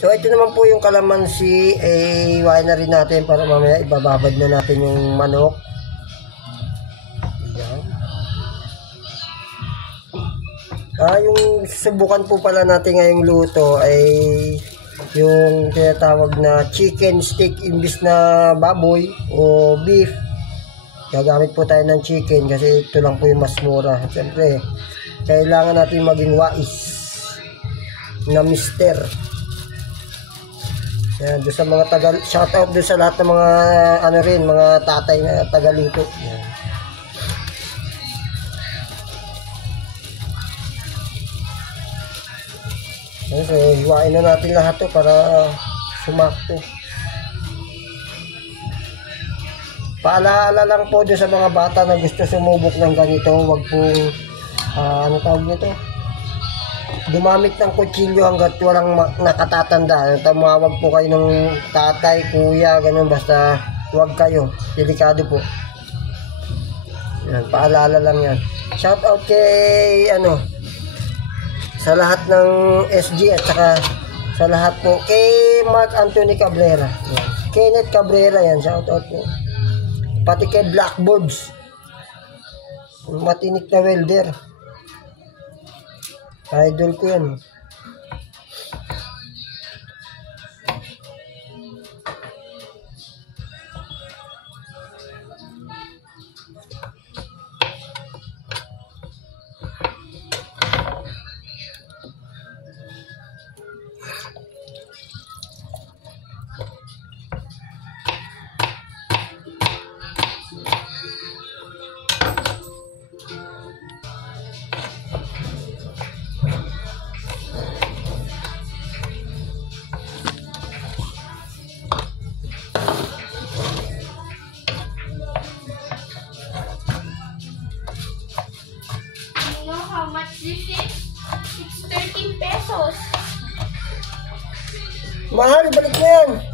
So ito naman po yung kalamansi, iwain na rin natin para mamaya ibababad na natin yung manok. Ayan. Yung subukan po pala natin ngayong luto ay yung tinatawag na chicken steak imbis na baboy o beef. Gagamit po tayo ng chicken kasi ito lang po yung mas mura. Siyempre, kailangan natin maging wais na mister. Yan, doon sa mga shout out doon sa lahat ng mga mga tatay na tagaluto. Yan. Yan, so hiwain na natin lahat to para sumakto. Paalaala lang po doon sa mga bata na gusto sumubok ng ganito, wag pong tawag nito? Dumamit ng kutsilyo hanggat walang nakatatanda. Tumawag po kayo ng tatay, kuya, ganun, basta huwag kayo. Delikado po. Yan, paalala lang yan. Shout out kay sa lahat ng SG at saka sa lahat po kay Mark Anthony Cabrera. Yan. Kenneth Cabrera yan, shout out po. Pati kay Blackboards. Matinik na welder. Idol ko yan. How much this is? It's 13 pesos. Mahal, balik mo yan.